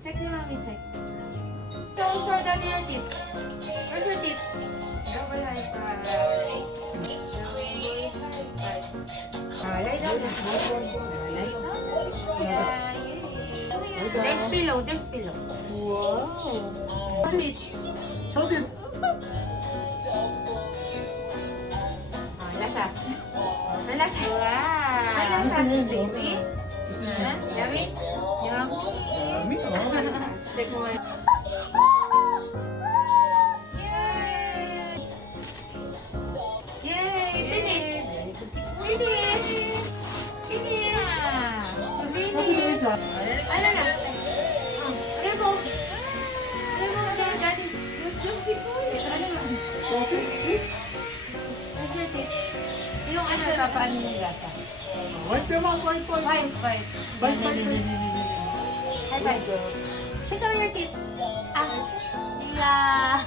Check ni Mami, check. Show daddy your teeth. Where's your teeth? Double high five. Double high five. Lay down na. Lay down. Yeah, yeah. There's pillow, there's pillow. Wow. Hold it. Chodit. Lasa. Ang lasa. Wow. Ang lasa. Lasa niya, Tasty? Yummy? Dami, oh. Check mo nga. Yay! Yay! Finish! Finish! Finish! Kasi yung Finish! isa. Ano na? Remove! Remove the daddy. Yung sikulit. Ano na? Yung ano, papaano yung gasa? Wipe naman, wipe. Five. Wipe. High five. Show your teeth. Ah. Yeah.